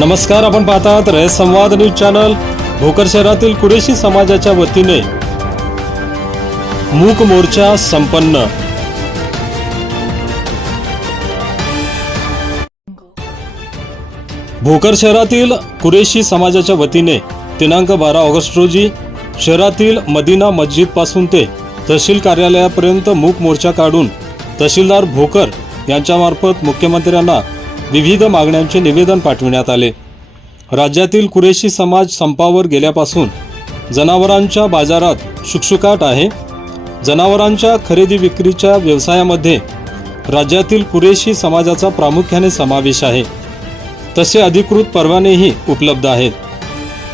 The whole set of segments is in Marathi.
नमस्कार आपण पाहतात रय संवाद न्यूज चॅनल. भोकर शहरातील कुरेशी समाजाच्या वतीने मूक मोर्चा संपन्न. भोकर शहरातील कुरेशी समाजाच्या वतीने दिनांक बारा ऑगस्ट रोजी शहरातील मदिना मस्जिदपासून ते तहसील कार्यालयापर्यंत मूक मोर्चा काढून तहसीलदार भोकर यांच्यामार्फत मुख्यमंत्र्यांना विविध मागण्यांचे निवेदन पाठविण्यात आले. राज्यातील कुरेशी समाज संपावर गेल्यापासून जनावरांच्या बाजारात शुकशुकाट आहे. जनावरांच्या खरेदी विक्रीच्या व्यवसायामध्ये राज्यातील कुरेशी समाजाचा प्रामुख्याने समावेश आहे. तसे अधिकृत परवानेही उपलब्ध आहेत.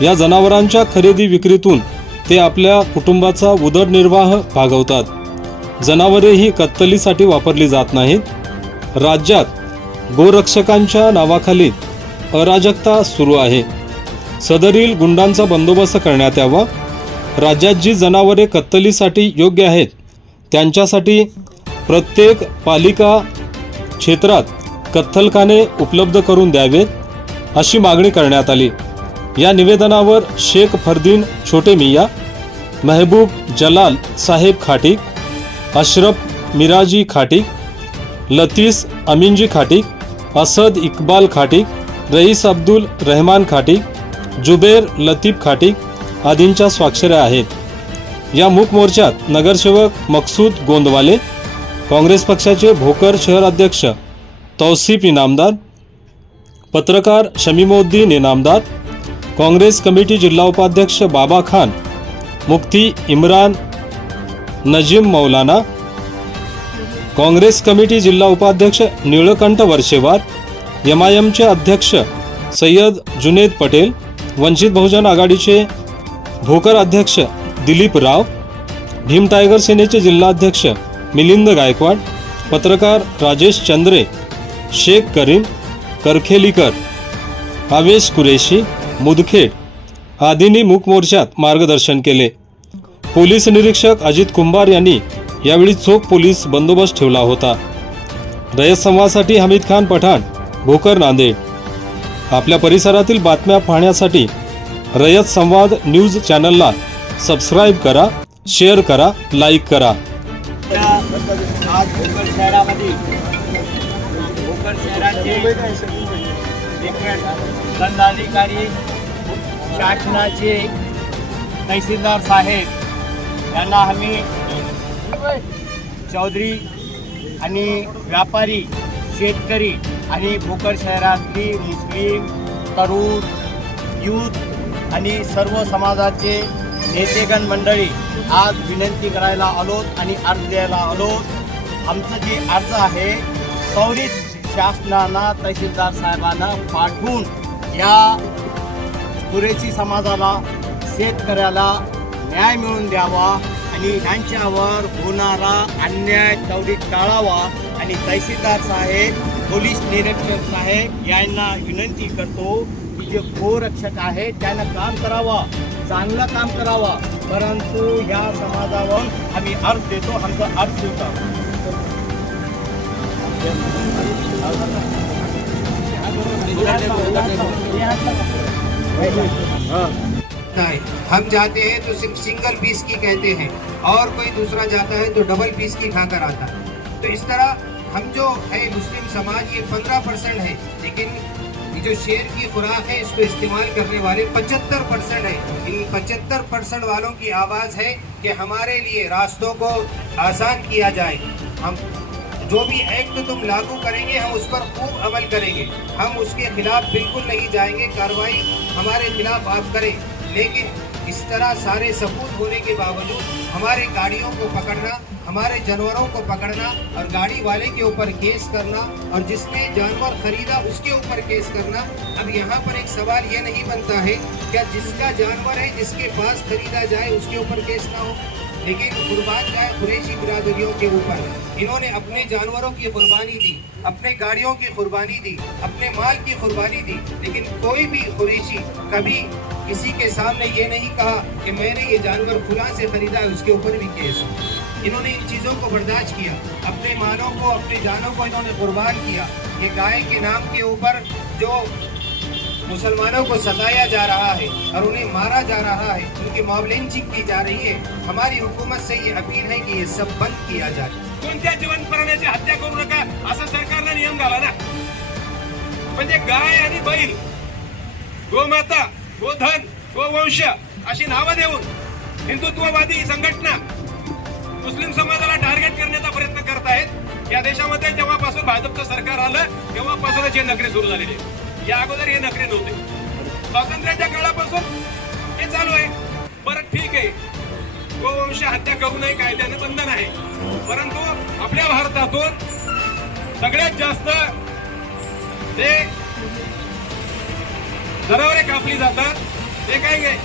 या जनावरांच्या खरेदी विक्रीतून ते आपल्या कुटुंबाचा उदरनिर्वाह भागवतात. जनावरे ही कत्तलीसाठी वापरली जात नाहीत. राज्यात गोरक्षकांच्या नावाखाली अराजकता सुरू आहे. सदरील गुंडांचा बंदोबस्त करण्यात यावा. राज्यात जी जनावरे कत्तलीसाठी योग्य आहेत त्यांच्यासाठी प्रत्येक पालिका क्षेत्रात कत्तलखाने उपलब्ध करून द्यावेत अशी मागणी करण्यात आली. या निवेदनावर शेख फरदीन छोटे मिया महबूब जलाल साहेब खाटीक अशरफ मिराजी खाटीक लतीस अमीनजी खाटीक असद इकबाल खाटीक रईस अब्दुल रहमान खाटीक जुबेर लतीफ खाटीक आदींच्या स्वाक्षऱ्या आहेत. या मूक मोर्चात नगरसेवक मकसूद गोंदवाले काँग्रेस पक्षाचे भोकर शहर अध्यक्ष तौसिफ इनामदार पत्रकार शमीमुद्दीन इनामदार काँग्रेस कमिटी जिल्हा उपाध्यक्ष बाबा खान मुफ्ती इम्रान नजीम मौलाना काँग्रेस कमिटी जिल्हा उपाध्यक्ष निळकंठ वर्षेवार एम आय एमचे अध्यक्ष सय्यद जुनेद पटेल वंचित बहुजन आघाडीचे भोकर अध्यक्ष दिलीप राव भीम टायगर सेनेचे जिल्हाध्यक्ष मिलिंद गायकवाड पत्रकार राजेश चंद्रे शेख करीम करखेलीकर आवेश कुरेशी मुदखेड आदींनी मूक मोर्चात मार्गदर्शन केले. पोलीस निरीक्षक अजित कुंभार यांनी यावेळी चोख पोलीस बंदोबस्त ठेवला होता. रयत संवादसाठी हमीद खान पठाण भोकर नांदेड. आपल्या परिसरातील बातम्या पाहण्यासाठी रयत संवाद न्यूज चॅनलला सबस्क्राईब करा शेअर करा लाईक करा. आज भोकर शहरामध्ये भोकर शहराचे दंडाधिकारी शासनाचे तहसीलदार साहेब यांना आम्ही चौधरी आणि व्यापारी शेतकरी आणि भोकर शहरातली मुस्लिम तरुण यूथ आणि सर्व समाजाचे नेतेगण मंडळी आज विनंती करायला आलोत आणि अर्ज द्यायला आलोत. आमचं जे अर्ज आहे त्वरित शासनाला तहसीलदार साहेबांना पाठवून या कुरेशी समाजाला शेतकऱ्याला न्याय मिळवून द्यावा. आणि ह्यांच्यावर होणारा अन्याय त्वरित टाळावा आणि तहसीलदार साहेब पोलीस निरीक्षक साहेब यांना विनंती करतो की जे गोरक्षक आहे त्यांना काम करावा चांगलं काम करावा. परंतु या समाजावर आम्ही अर्ज देतो आमचा अर्ज स्वीकार. हां. हम जाते हैं तो सिर्फ़ सिंगल पीस की कहते हैं और कोई दूसरा जाता है तो डबल पीस की खाकर आता है। तो इस तरह हम जो है मुस्लिम समाज, ये पंद्रह परसेंट है, लेकिन ये जो शेर की खुराक है, इसको इस्तेमाल करने वाले पचहत्तर परसेंट है। इन पचहत्तर परसेंट वालों की आवाज़ है कि हमारे लिए रास्तों को आसान किया जाए। हम जो भी एक्ट तुम लागू करेंगे, हम उस पर खूब अमल करेंगे। हम उसके खिलाफ बिल्कुल नहीं जाएँगे। कार्रवाई हमारे खिलाफ आप करें। लेकिन इस तरह सारे सबूत होने के बावजूद हमारे गाड़ियों को पकड़ना, हमारे जानवरों को पकड़ना और गाड़ी वाले के ऊपर केस करना और जिसने जानवर खरीदा उसके ऊपर केस करना, अब यहाँ पर एक सवाल ये नहीं बनता है, क्या जिसका जानवर है जिसके पास खरीदा जाए उसके ऊपर केस ना हो? लेकिन कुर्बान जाए कुरैशी बिरादरियों के ऊपर। इन्होंने अपने जानवरों की कुर्बानी दी, अपने गाड़ियों की कुर्बानी दी, अपने माल की कुर्बानी दी, लेकिन कोई भी कुरेशी कभी किसी के सामने ये नहीं कहा कि मैंने ये जानवर खुला से खरीदा है, उसके ऊपर भी केस हो। इन्होंने इन चीज़ों को बर्दाश्त किया। अपने मालों को, अपने जानों को इन्होंने कुर्बान किया। ये गाय के नाम के ऊपर जो मुसलमानों को सताया जा रहा है और उन्हें मारा जा रहा है, उनकी मॉब लिंचिंग की जा रही है, हमारी हुकूमत से ये अपील है कि ये सब बंद किया जाए। कोणत्या जिवंत हत्या करू नका, असा सरकारला नियम घाला ना गाय बैल, गोमाता गोधन गोवंश अशी नावं देऊन हिंदुत्ववादी संघटना मुस्लिम समाजाला टार्गेट करण्याचा प्रयत्न करत आहेत. या देशामध्ये जेव्हापासून भाजपचं सरकार आलं तेव्हापासूनच हे नखरे सुरू झालेले या अगोदर हे नखरे नव्हते. स्वातंत्र्याच्या काळापासून हे चालू आहे. बरं ठीक आहे. गोवंश हत्या करू नये कायद्याने बंधन आहे. परंतु आपल्या भारतातून सगळ्यात जास्त ते जनावरे कापली जातात. ते काय काय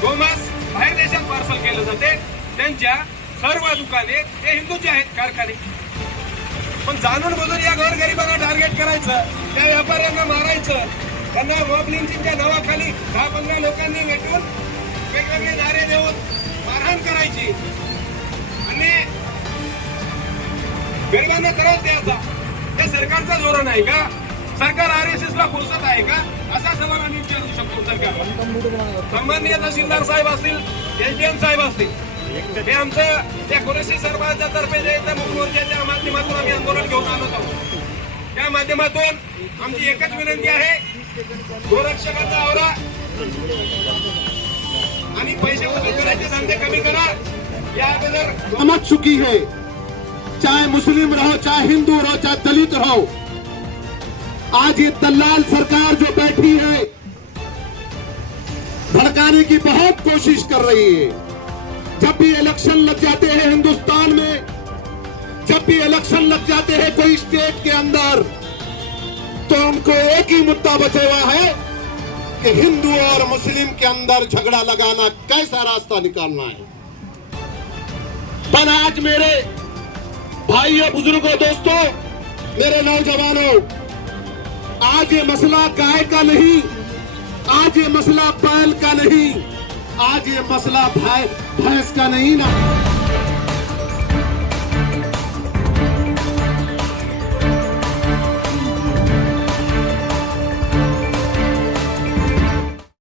गोमांस बाहेर देशात पार्सल केलं जाते. त्यांच्या सर्व दुकाने ते हिंदूचे आहेत कारखाने. पण जाणून बुजून या गोरगरिबांना टार्गेट करायचं त्या व्यापाऱ्यांना मारायचं त्यांना मॉबलिंगच्या नावाखाली दहा पंधरा लोकांनी भेटून वेगवेगळे नारे देऊन मारहाण करायची. आणि गरिबांना त्रास द्यायचा. हे सरकारचं धोरण आहे का? सरकार आर एस एसला ला आहे का? असा सवाल आम्ही विचारू शकतो सरकार. सन्माननीय तहसीलदार साहेब असतील एसडीएम साहेब असतील हे आमचं त्या कुरेशी सरकारच्या तर्फे जे त्या मुख्यमंत्र्यांच्या माध्यमातून आम्ही आंदोलन घेऊन आलो आहोत. त्या माध्यमातून आमची एकच विनंती आहे गोरक्षकाचा आवरा आणि पैसे वसूल करायचे धंदे कमी करा. या अगोदर चुकी है चाहे मुस्लिम रहो चाहे हिंदू रहो चाहे दलित रहो आज ये दलाल सरकार जो बैठी है, भड़काने की बहुत कोशिश कर रही है। जब भी इलेक्शन लग जाते हैं हिंदुस्तान में, जब भी इलेक्शन लग जाते हैं कोई स्टेट के अंदर तो उनको एक ही मुद्दा बचे हुआ है कि हिंदू और मुस्लिम के अंदर झगड़ा लगाना, कैसा रास्ता निकालना है। पर आज मेरे भाइयों, बुज़ुर्गों, दोस्तों, मेरे नौजवानों आज ये मसला गाय का नहीं आज ये मसला बैल का नहीं आज ये मसला भैंस का नहीं ना।